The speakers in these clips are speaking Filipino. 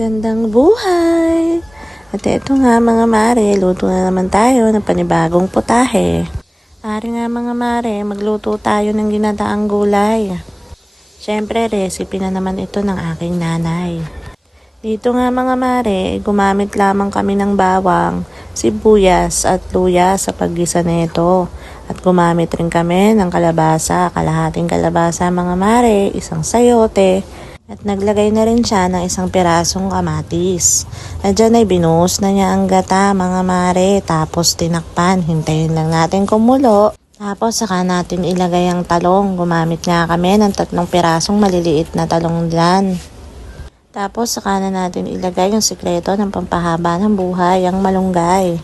Magandang buhay! At ito nga mga mare, luto na naman tayo ng panibagong putahe. Ari nga mga mare, magluto tayo ng ginataang gulay. Siyempre, recipe na naman ito ng aking nanay. Dito nga mga mare, gumamit lamang kami ng bawang, sibuyas at luya sa paggisa nito. At gumamit rin kami ng kalabasa, kalahating kalabasa mga mare, isang sayote. At naglagay na rin siya ng isang pirasong kamatis. At dyan ay binuhos na niya ang gata mga mare. Tapos tinakpan. Hintayin lang natin kumulo. Tapos saka natin ilagay ang talong. Gumamit nga kami ng 3 pirasong maliliit na talong dyan. Tapos saka na natin ilagay yung sikreto ng pampahaba ng buhay, ang malunggay.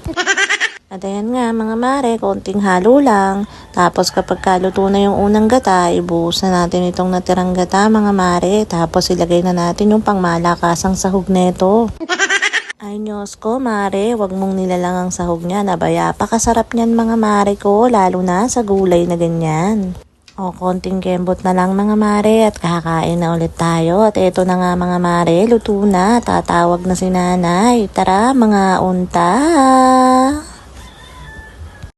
At ayan nga mga mare, konting halo lang. Tapos kapag kaluto na yung unang gata, ibuhos na natin itong natirang gata mga mare. Tapos ilagay na natin yung pangmalakasang sahog neto. Ay Diyos ko mare, wag mong nilalang ang sahog niya. Nabaya, pakasarap niyan mga mare ko, lalo na sa gulay na ganyan. O konting kembot na lang mga mare at kakain na ulit tayo. At eto na nga mga mare, luto na. Tatawag na si nanay. Tara mga unta!